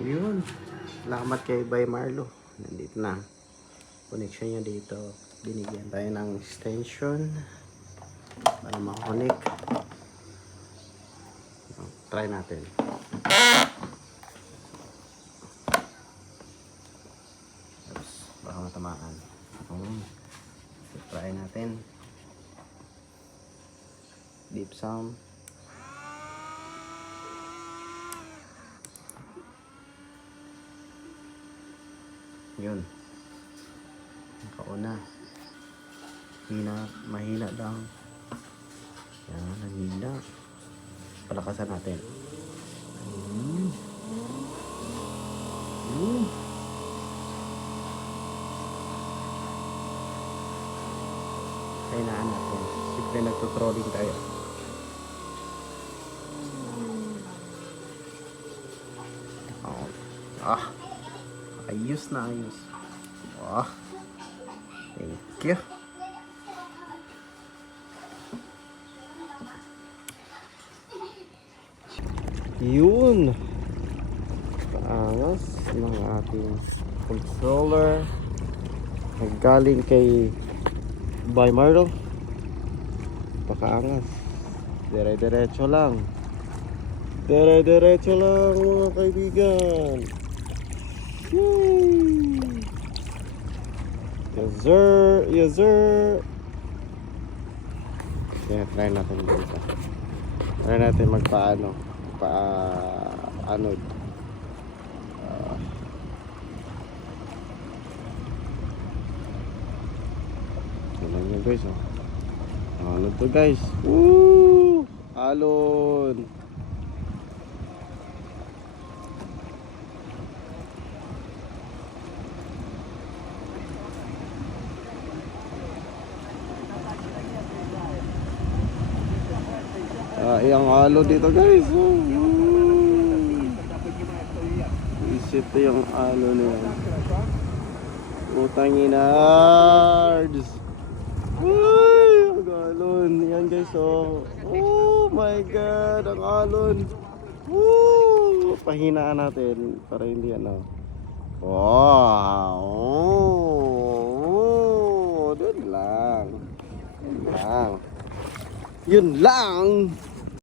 Yun. Salamat kay Bay Marlo. Nandito na. Connection niya dito. Binigyan tayo ng extension para makakonect. Try natin. Oops, baka matamaan. Try natin. Deep sound. Yun. Nakauna. Mahina lang. Yan, nahina. Palakasan natin. Kainaan natin. Siyempre nagtutrolling tayo. Ayos na ayos. Thank you. Yun. Paangas ng ating controller. Naggaling kay Bay Marlo. Pakaangas. Dire-diretso lang. Dire-diretso lang mga kaibigan. Yay! Yes sir, yes sir. Kaya try natin dito. Try natin magpaano, pa-anod. Tingnan nyo guys, anod to guys. Woo! Alon. Yung alo dito guys. Isip to yung alo niya. Utang inards. Uy, ang alon. Yan guys oh. Oh my god, ang alon. Woo! Pahinaan natin para hindi ano. Wow. Dun lang. Yun lang.